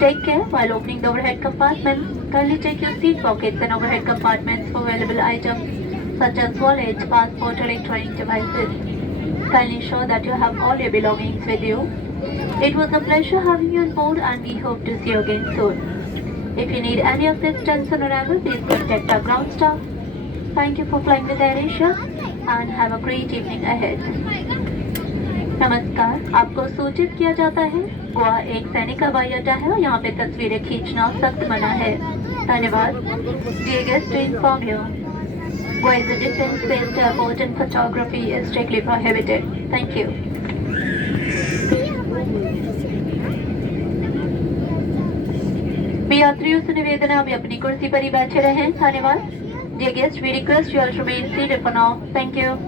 Take care while opening the overhead compartments. Kindly check your seat pockets and overhead compartments for valuable items such as wallets, passport, or electronic devices. Kindly ensure that you have all your belongings with you. It was a pleasure having you on board and we hope to see you again soon. If you need any assistance on arrival, please contact our ground staff. Thank you for flying with AirAsia and have a great evening ahead. नमस्कार, आपको सूचित किया जाता है गोवा एक सैनिक हवाई अड्डा है और यहाँ पे तस्वीरें खींचना सख्त मना है। धन्यवाद। Dear guests, to inform you, Goa is a defense-based airport and photography is strictly prohibited. Thank you. यात्रियों से निवेदन है आप अपनी कुर्सी पर ही बैठे रहें। धन्यवाद। Dear guests, we request you all to remain seated for now. Thank you.